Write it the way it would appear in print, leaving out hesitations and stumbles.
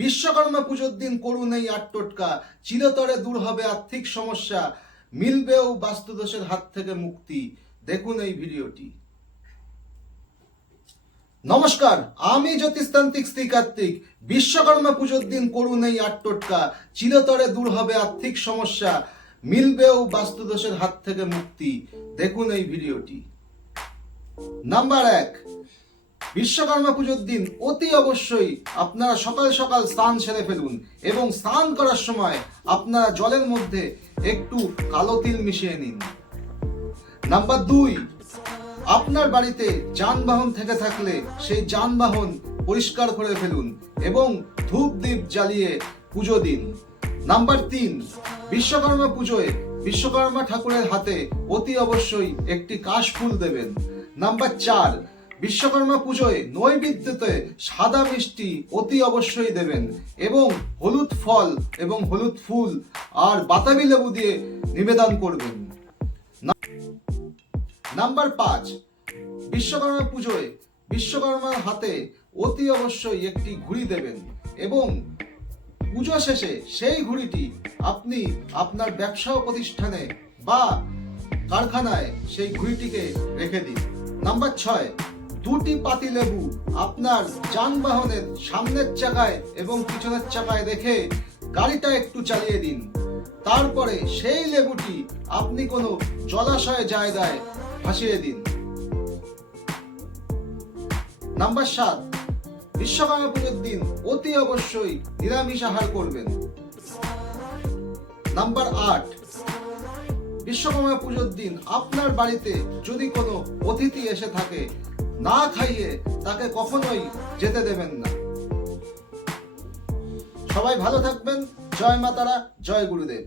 বিশ্বকর্মা পুজোর দিন করুন এই ৮ টোটকা, চিরতরে দূর হবে আর্থিক সমস্যা, মিলবেও বাস্তুদোষের হাত থেকে মুক্তি। দেখুন এই ভিডিওটি। নমস্কার, আমি জ্যোতিষতান্ত্রিক শ্রী কার্তিক। বিশ্বকর্মা পুজোর দিন করুন এই ৮ টোটকা, চিরতরে দূর হবে আর্থিক সমস্যা, মিলবেও বাস্তুদোষের হাত থেকে মুক্তি। দেখুন এই ভিডিওটি। নাম্বার ১, বিশ্বকর্মা পুজোর দিন অতি অবশ্যই আপনারা সকাল সকাল স্নান সেরে ফেলুন এবং স্নান করার সময় আপনারা জলের মধ্যে একটু কালো তিল মিশিয়ে নিন। নাম্বার ২, আপনার বাড়িতে যানবাহন থেকে থাকলে সেই যানবাহন পরিষ্কার করে ফেলুন এবং ধূপ দ্বীপ জ্বালিয়ে পুজো দিন। নাম্বার ৩, বিশ্বকর্মা পুজোয় বিশ্বকর্মা ঠাকুরের হাতে অতি অবশ্যই একটি কাশফুল দেবেন। নাম্বার ৪, বিশ্বকর্মা পুজোয় নৈবেদ্যতে সাদা মিষ্টি অতি অবশ্যই দেবেন এবং হলুদ ফল এবং হলুদ ফুল আর বাতাবি লেবু দিয়ে নিবেদন করবেন। নাম্বার ৫, বিশ্বকর্মা পুজোয় বিশ্বকর্মার হাতে অতি অবশ্যই একটি ঘুড়ি দেবেন এবং পুজো শেষে সেই ঘুড়িটি আপনি আপনার ব্যবসা প্রতিষ্ঠানে বা কারখানায় সেই ঘুড়িটিকে রেখে দিন। নাম্বার ৬, ২টি পাতি লেবু আপনার যানবাহনের সামনের চাকায় এবং পিছনের চাকায় রেখে গাড়িটা একটু চালিয়ে দিন। তারপরে সেই লেবুটি আপনি কোনো জলাশয় জায়গায় ভাসিয়ে দিন। নাম্বার ৭, বিশ্বকর্মা পুজোর দিন অতি অবশ্যই নিরামিষ আহার করবেন। নাম্বার ৮, বিশ্বকর্মা পুজোর দিন আপনার বাড়িতে যদি কোনো অতিথি এসে থাকে, না খাইয়ে তাকে কখনোই যেতে দেবেন না। সবাই ভালো থাকবেন। জয় মা তারা, জয় গুরুদেব।